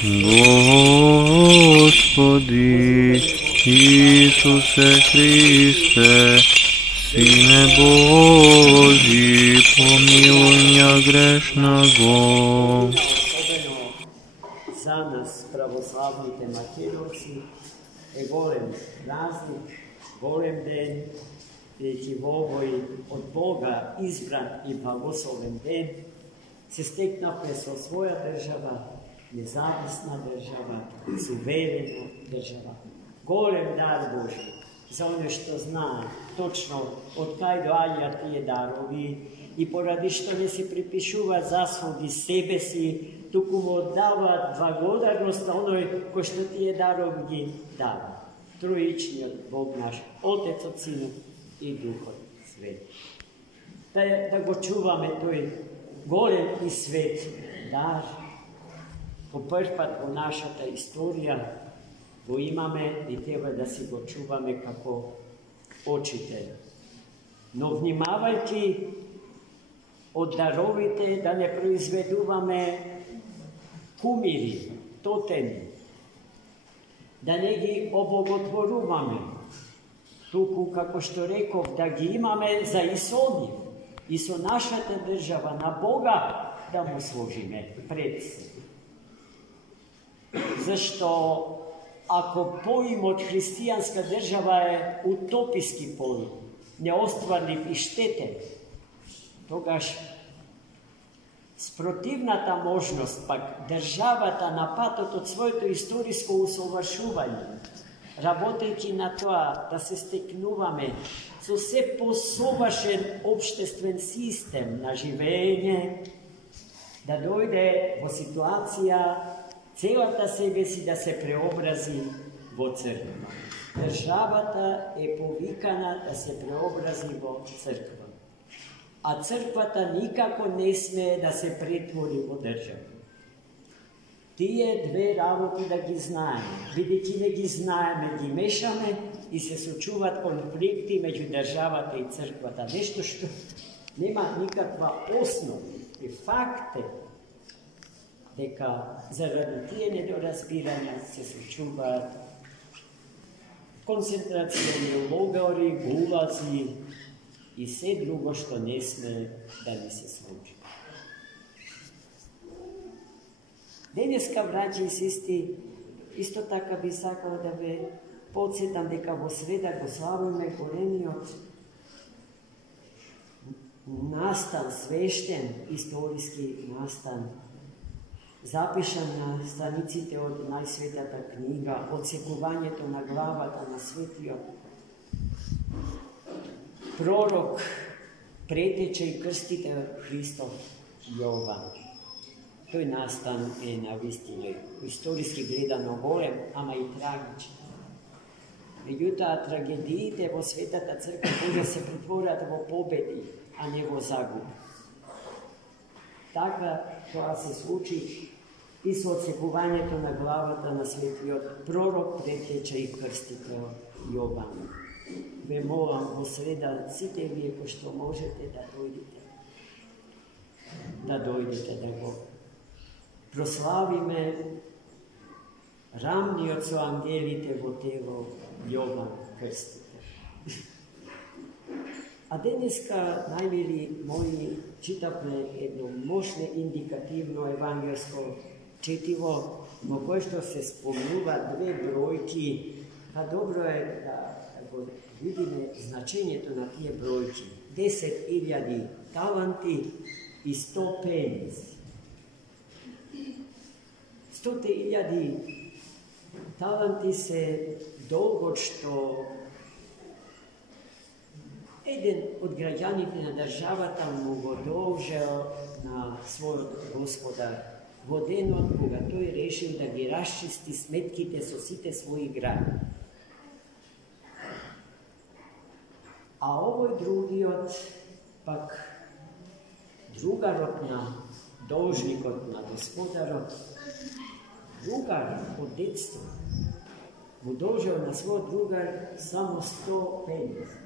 Господи Исусе Христе, Сине Божий, помилуй меня грешного. За нас, православните македонци, е голем празник, голем ден, дејќи во овој од Бога избран и благословен ден се стекнавме со своја држава, независна држава, суверена држава. Голем дар Божи за оне што знае точно од кај доаѓаат тие дарови и поради што не се припишуваат заслуги себе си, туку му оддаваат благодарност на оној кој што тие дарови ги дава. Троичниот Бог наш, Отецот, Синот и Духот Свет. Да го чуваме тој голем и свет дар. По прв пат во нашата историја го имаме и треба да си го чуваме како учител. Но внимавајќи од даровите да не произведуваме кумири, тотеми, да не ги обоготворуваме, туку, како што реков, да ги имаме за исоди и со нашата држава на Бога да му сложиме пред се. Зашто ако поимот христијанска држава е утописки поим, неостварлив и штетен, тогаш спротивната можност, пак државата на патот од своето историско усовршување, работејќи на тоа да се стекнуваме со се посовршен општествен систем на живење, да дојде во ситуација целата себе си да се преобрази во црква. Државата е повикана да се преобрази во црква. А црквата никако не смее да се претвори во држава. Тие две работи да ги знаеме, бидејќи не ги знаеме, ги мешаме и се случуваат конфликти меѓу државата и црквата. Нешто што нема никаква основа. И факт е дека заради тие недоразбирања се случуваат концентрациони логори, гулази и се друго што не сме да ни се случи. Денеска, браќи и сестри, исто така би сакала да ве подсетам дека во среда го славиме големиот настан, свештен историски настан, запишан на страниците од најсветата книга, одсекувањето на главата на светиот пророк, претече и крстител Христов Јован. Тој настан е навистина историски гледано голем, ама и трагичен. Меѓутоа, трагедиите во светата црква може се претворат во победи, а не во загуби. Така тоа се случи и со одсекувањето на главата на светиот пророк, претече и крстител Јован. Ве молам во среда сите вие кои што можете да дојдете да го прославиме рамниот со ангелите во тело Јован Крстител. А денеска, најмили мои, читавме едно мощно индикативно евангелско четиво, во кое што се спомнува две бројки, па добро е да го видиме значењето на тие бројки. 10.000 таланти и 100 пенизи. 100.000 таланти се долгот што еден од граѓаните на државата му го должел на својот господар во денот кога тој решил да ги расчисти сметките со сите своји граѓани. А овој другиот, пак другарот на должникот на господарот, другар од детство, му должел на својот другар само 100 пенизи.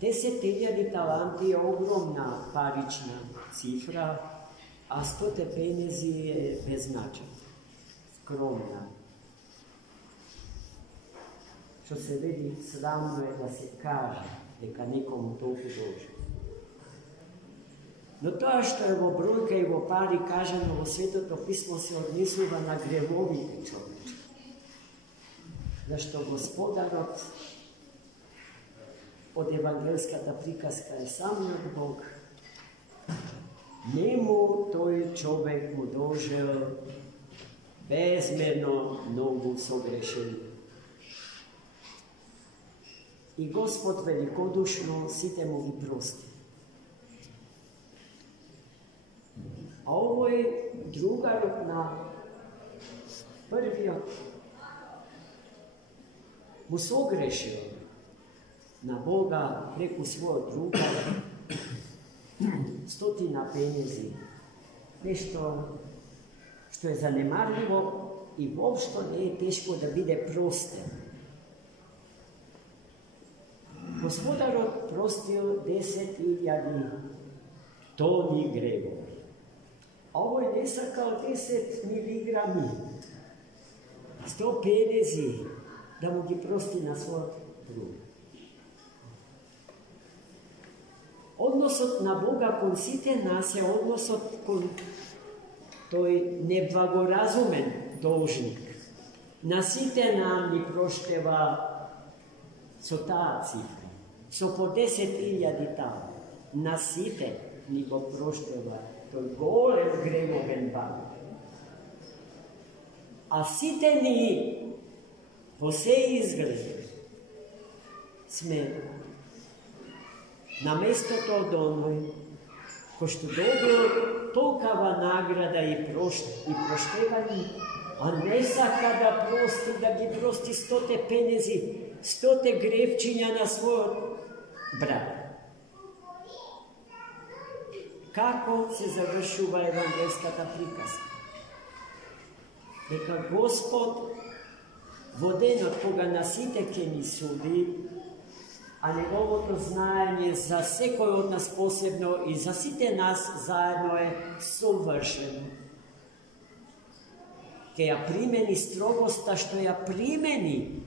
10.000 таланти е огромна парична цифра, a 100 penezi je beznačaj, skromna. Što se vidi, sramno je da se kaže, neka nekomu toliko dođe. No to, što je vo brojka i vo pari kaženo vo Svetoto pismo, se odnisuva na grevovite čovječe. Zašto gospodarot od evangelskata prikaska je sam od Bog, njemu toj čovjek mu dožel bezmerno mnogo sogrešenja. I Gospod velikodušno site mu i prosti. A ovo je druga rok na prvi mu sogrešio na Boga preko svojeg druga 100 penezi. Nešto što je zanemarljivo i uopšte ne je teško da bude proste. Gospodar oprostio 10.000 toni grevova. A ovo je nesakao 10 miligrami, 100 penezi, da mu gi prosti na svoj drug. Odnosot na Boga kon site nas je odnosot kon toj neblagorazumen dolžnik. Na site nam ni prošteva so ta cifra, so po 10.000 tamo. Na site ni go prošteva, to je golem grevoven ban. A site ni po se izgled sme na mesto to donoj, ko što dobio tolkava nagrada i proštevanje, a ne saka da prosti, da gi prosti 100 penezi, 100 grevčinja na svoj brat. Kako se završuva evangelskata prikaska? Neka Gospod voden od koga nasite ke ni sudi, a njegovo to znanje za sekoj od nas posebno i za site nas zajedno je sovršeno. Ke ja primeni strogosta što ja primeni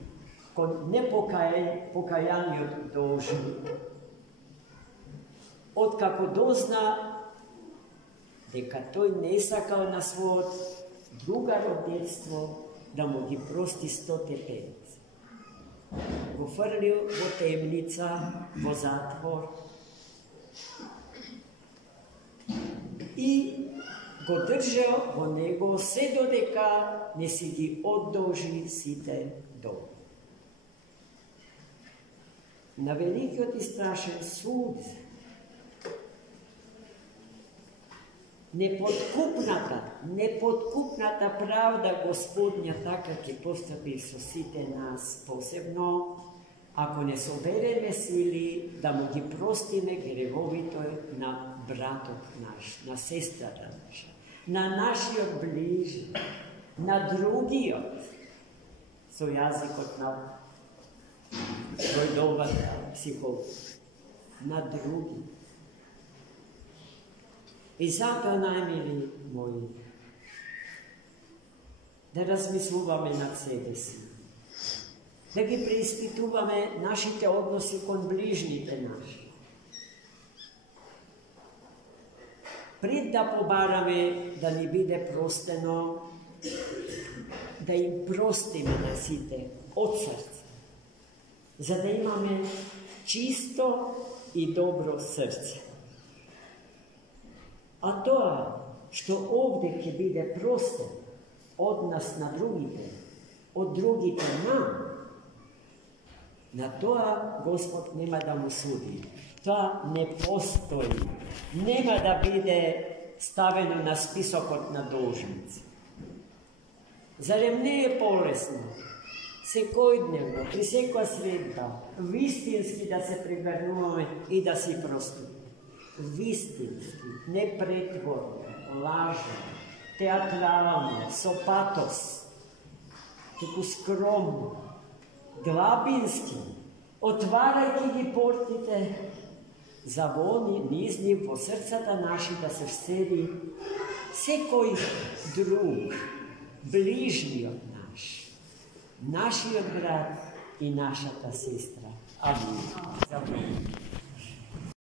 kod nepokajanja dožni. Otkako dozna deka toj ne sakao na svoj druga rodnictvo da mu gi prosti 100 penezi. Go frlio vo temnica, vo zatvor i go držao vo nego sve dodeka ne si gi oddoži site dom. Na veliki i strašen sud nepodkupnata pravda Gospodnja taka ki postavi so site nas posebno, ako ne sobereme sili, da mu gi prostime grevovitoj na bratok naš, na sestrata naša, na našijog bliži, na drugijog, so jazikot na svoj dobar psiholog, na drugi. I zato, najmili moji, da razmisluvame nad sebe si, da gi preispituvame našite odnosi kon bližnite naši. Pred da pobarame da ni bide prosteno, da im prostime nasite od srca, za da imame čisto i dobro srce. A to, što ovdje ke bide prosto od nas na drugite, od drugite nam, na to Gospod nema da mu sudi. To ne postoji. Nema da bide staveno na spisok od nadožnici. Zarem ne je polesno, sekojdnevno, pri seko sredba, vistinski da se pregrnuvame i da si prostimo. Vistinski, nepretvorno, lažno, teatralno, sopatos, tako skromno, glabinski, otvarajte gi portite, zavoni nizni po srcata naši da se vsedi всекой друг, ближний от нашиот брат и нашата сестра. Амин.